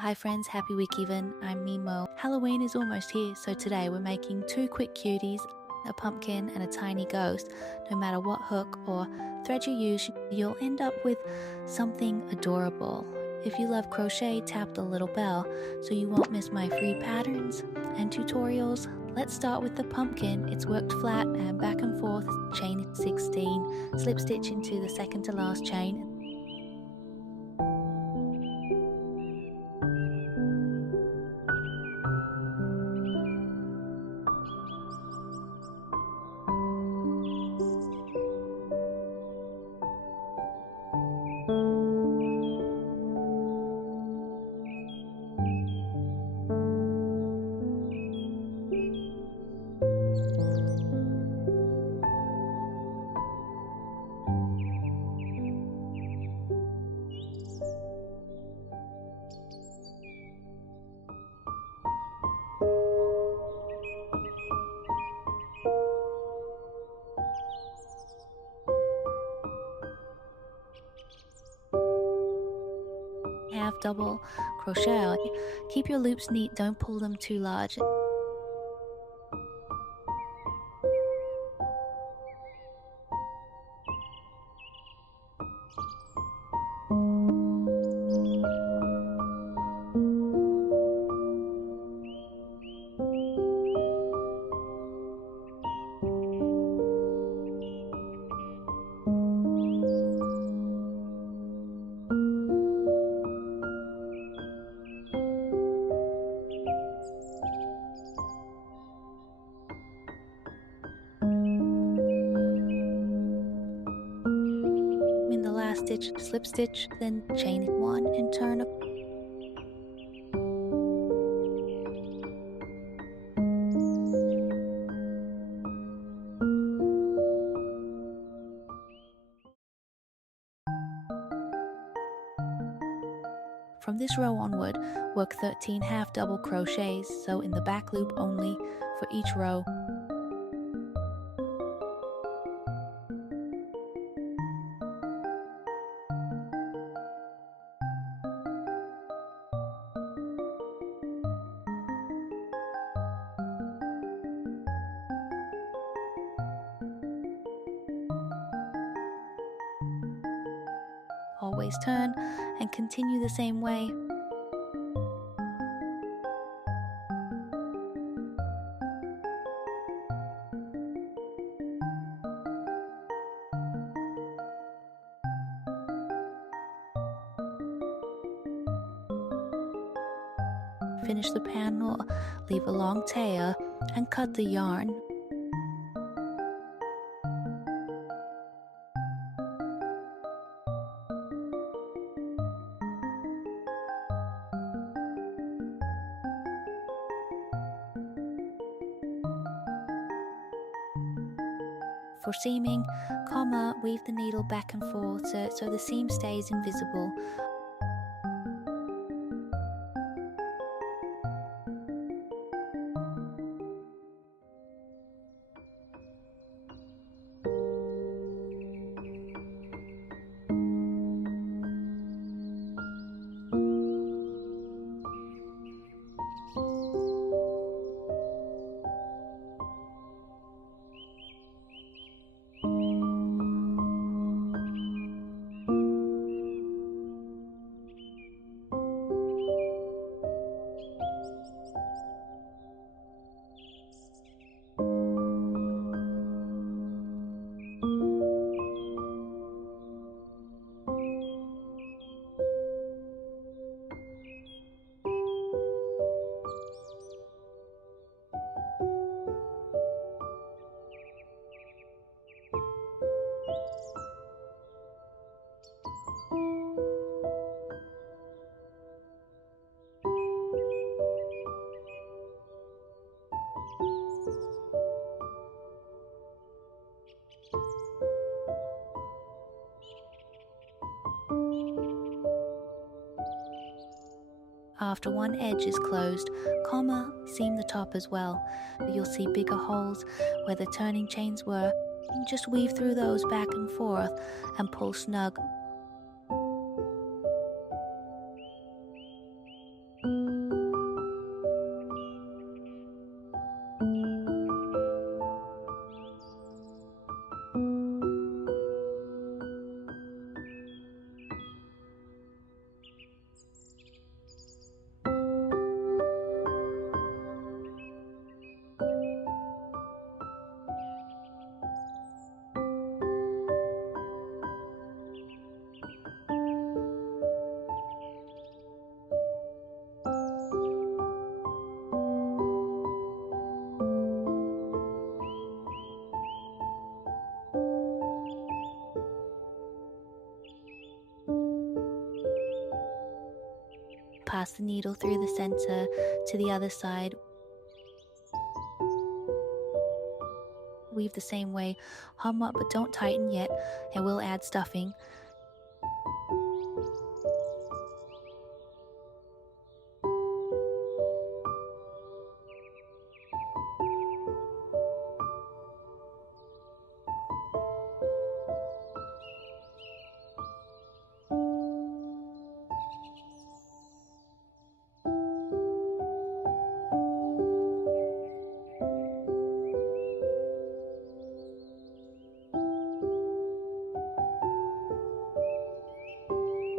Hi friends, happy week even. I'm Mimo. Halloween is almost here, so today we're making two quick cuties, a pumpkin and a tiny ghost. No matter what hook or thread you use, you'll end up with something adorable. If you love crochet, tap the little bell so you won't miss my free patterns and tutorials. Let's start with the pumpkin. It's worked flat and back and forth, chain 16, slip stitch into the second to last chain. Half double crochet. Keep your loops neat, don't pull them too large. In the last stitch, slip stitch, then chain 1 and turn. From this row onward, work 13 half double crochets, so in the back loop only for each row. Always turn and continue the same way. Finish the panel, leave a long tail, and cut the yarn. For seaming, weave the needle back and forth so the seam stays invisible. After one edge is closed, seam the top as well. You'll see bigger holes where the turning chains were. Just weave through those back and forth and pull snug. pass the needle through the center to the other side. Weave the same way, hum up but don't tighten yet, and we'll add stuffing.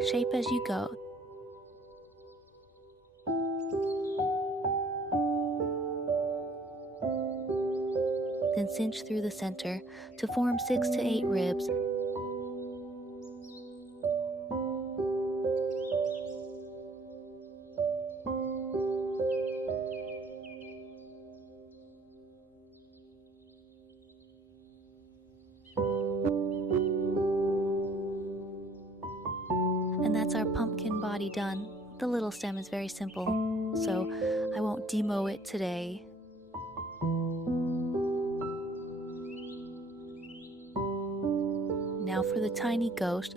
Shape as you go. Then cinch through the center to form 6 to 8 ribs. And that's our pumpkin body done. The little stem is very simple, so I won't demo it today. Now for the tiny ghost.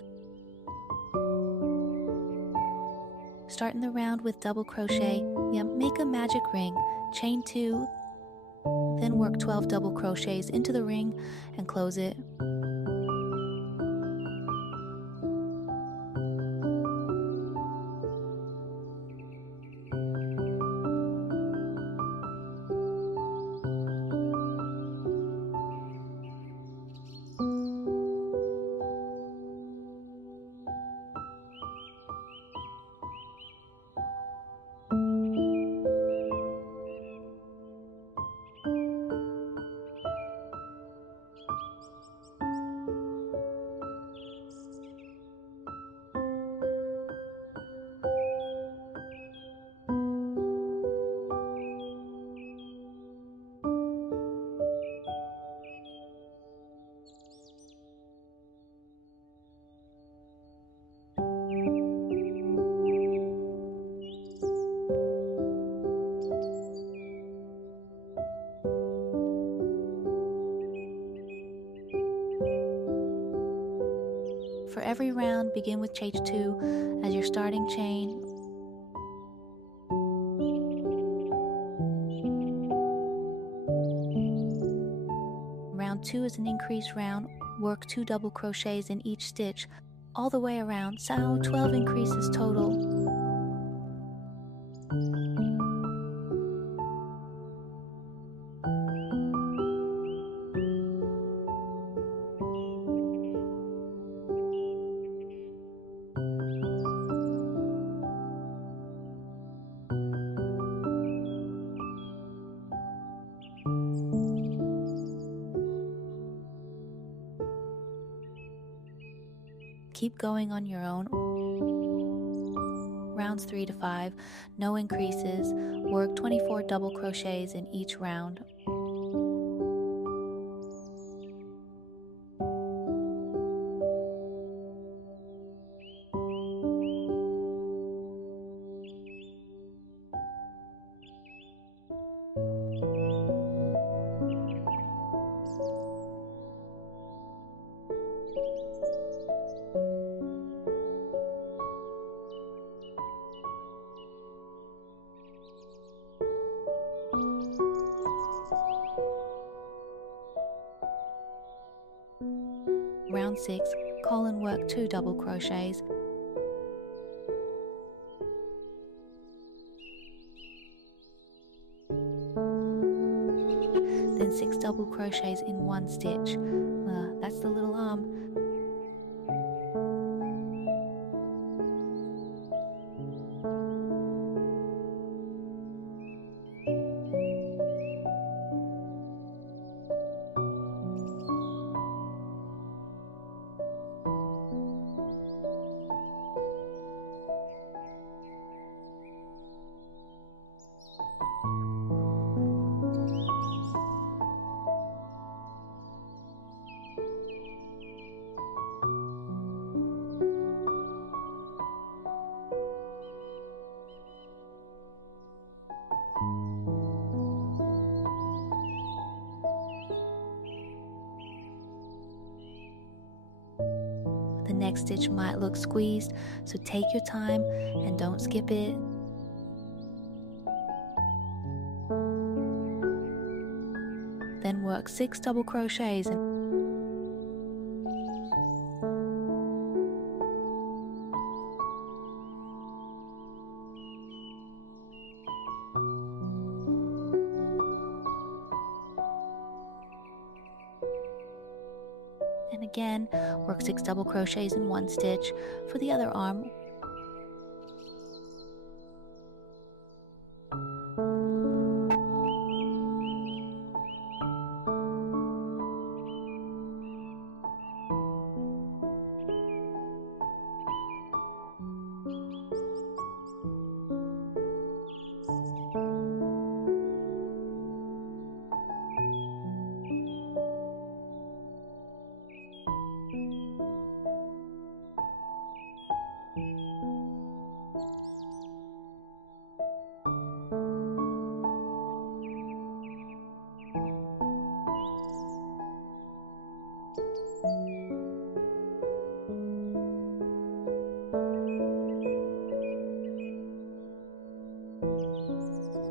Start in the round with double crochet. Make a magic ring, chain 2, then work 12 double crochets into the ring and close it. For every round, begin with chain 2 as your starting chain. Round 2 is an increased round. Work 2 double crochets in each stitch all the way around, so 12 increases total. Keep going on your own. Rounds 3 to 5, no increases. Work 24 double crochets in each round. Round 6, colon work 2 double crochets. Then 6 double crochets in one stitch. That's the little arm. next stitch might look squeezed, so take your time and don't skip it. Then work 6 double crochets and again work 6 double crochets in one stitch for the other arm.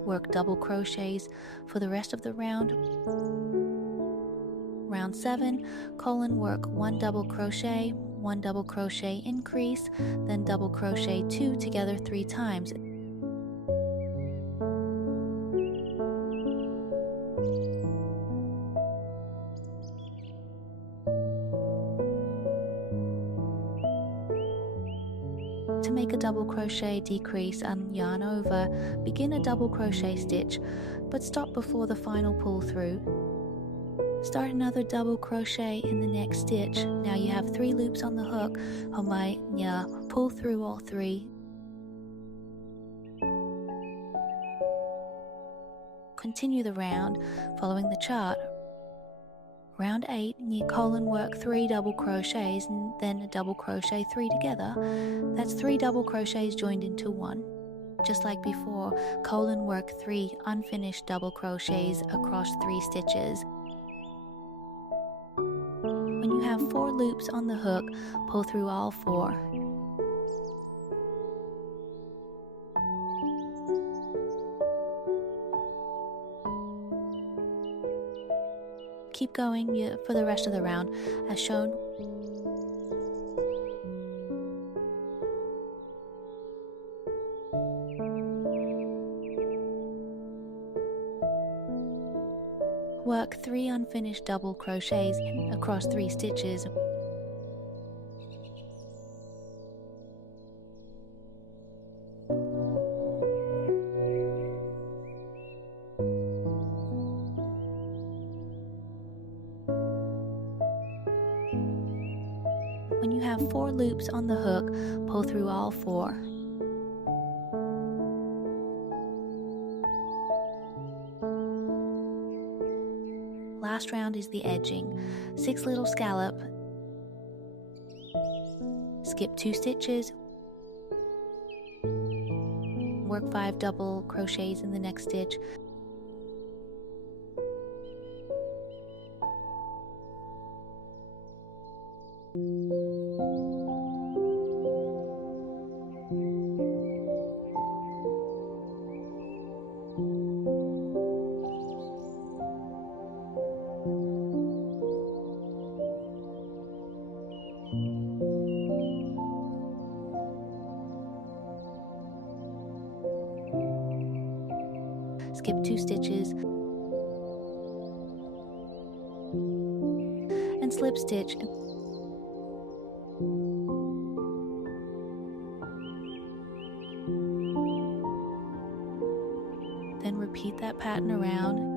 Work double crochets for the rest of the round. Round 7, work 1 double crochet, 1 double crochet increase, then double crochet 2 together 3 times. To make a double crochet decrease and yarn over, begin a double crochet stitch, but stop before the final pull through. Start another double crochet in the next stitch. Now you have 3 loops on the hook. Pull through all 3. Continue the round following the chart. Round 8, work 3 double crochets and then a double crochet 3 together. That's 3 double crochets joined into one. Just like before, work 3 unfinished double crochets across 3 stitches. When you have 4 loops on the hook, pull through all 4. Keep going for the rest of the round as shown. Work 3 unfinished double crochets across 3 stitches. When you have 4 loops on the hook, pull through all 4. Last round is the edging. 6 little scallop. Skip 2 stitches. Work 5 double crochets in the next stitch. Skip 2 stitches and slip stitch. Then repeat that pattern around.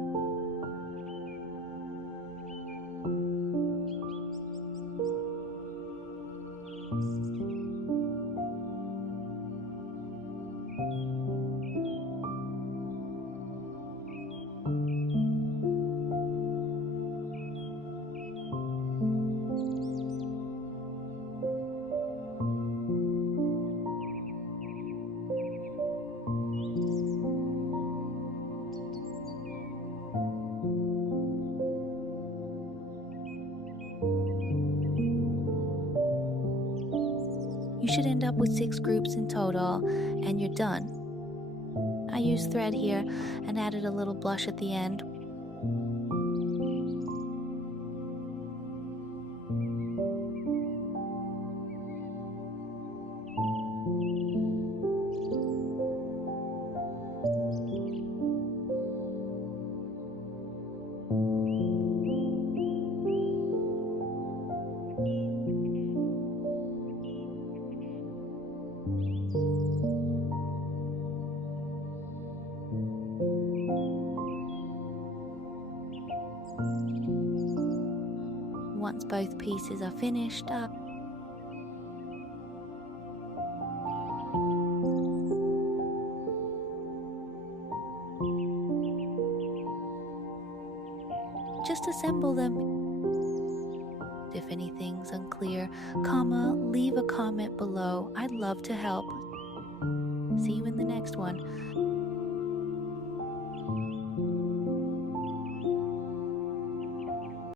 should end up with 6 groups in total, and you're done. I used thread here and added a little blush at the end. Once both pieces are finished up, just assemble them. If anything's unclear, leave a comment below. I'd love to help. See you in the next one.